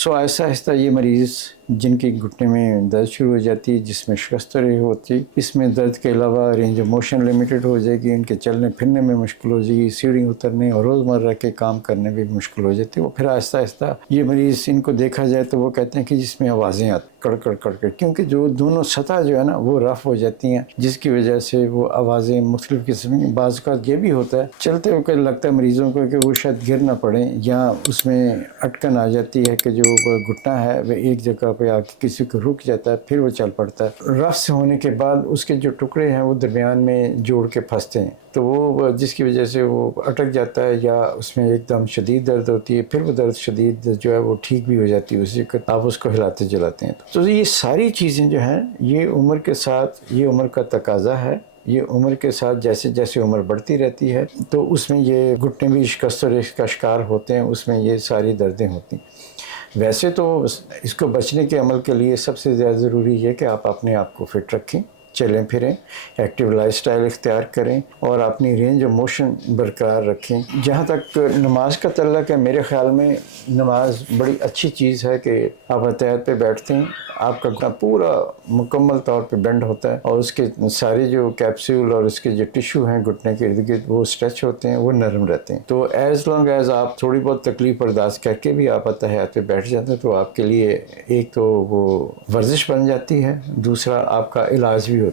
سو آہستہ آہستہ یہ مریض جن کے گھٹنے میں درد شروع ہو جاتی ہے، جس میں شکست رہی ہوتی، اس میں درد کے علاوہ رینج آف موشن لمیٹڈ ہو جائے گی، ان کے چلنے پھرنے میں مشکل ہو جائے گی، سیڑھی اترنے اور روزمرہ کے کام کرنے میں بھی مشکل ہو جاتی ہے۔ وہ پھر آہستہ آہستہ یہ مریض ان کو دیکھا جائے تو وہ کہتے ہیں کہ جس میں آوازیں آتی کڑ کڑ کڑ کڑ، کیونکہ جو دونوں سطح جو ہے نا وہ رف ہو جاتی ہیں، جس کی وجہ سے وہ آوازیں مختلف قسم کی، بعض اوقات یہ بھی ہوتا ہے چلتے ہوئے لگتا ہے مریضوں کو کہ وہ شاید گر نہ پڑیں، یا اس میں اٹکن آ جاتی ہے کہ جو گھٹنا ہے وہ ایک جگہ پہ آ کے کسی کو رک جاتا ہے، پھر وہ چل پڑتا ہے۔ رف سے ہونے کے بعد اس کے جو ٹکڑے ہیں وہ درمیان میں جوڑ کے پھنستے ہیں، تو وہ جس کی وجہ سے وہ اٹک جاتا ہے، یا اس میں ایک دم شدید درد ہوتی ہے، پھر وہ درد شدید جو ہے وہ ٹھیک بھی ہو جاتی ہے، اسی وقت آپ اس کو ہلاتے جلاتے ہیں۔ تو یہ ساری چیزیں جو ہیں یہ عمر کے ساتھ، یہ عمر کا تقاضا ہے، یہ عمر کے ساتھ جیسے جیسے عمر بڑھتی رہتی ہے تو اس میں یہ گھٹنے بھی شکست اور کا شکار ہوتے ہیں، اس میں یہ ساری دردیں ہوتی ہیں۔ ویسے تو اس کو بچنے کے عمل کے لیے سب سے زیادہ ضروری ہے کہ آپ اپنے آپ کو فٹ رکھیں، چلیں پھریں، ایکٹیو لائف سٹائل اختیار کریں اور اپنی رینج آف موشن برقرار رکھیں۔ جہاں تک نماز کا تعلق ہے، میرے خیال میں نماز بڑی اچھی چیز ہے کہ آپ اتحاد پہ بیٹھتے ہیں، آپ کا پورا مکمل طور پہ بینڈ ہوتا ہے اور اس کے سارے جو کیپسول اور اس کے جو ٹیشو ہیں گھٹنے کے ارد گرد وہ اسٹریچ ہوتے ہیں، وہ نرم رہتے ہیں۔ تو ایز لانگ ایز آپ تھوڑی بہت تکلیف برداشت کر کے بھی آپ اتحاد پہ بیٹھ جاتے ہیں تو آپ کے لیے ایک تو وہ ورزش بن جاتی ہے، دوسرا آپ کا علاج بھی ہو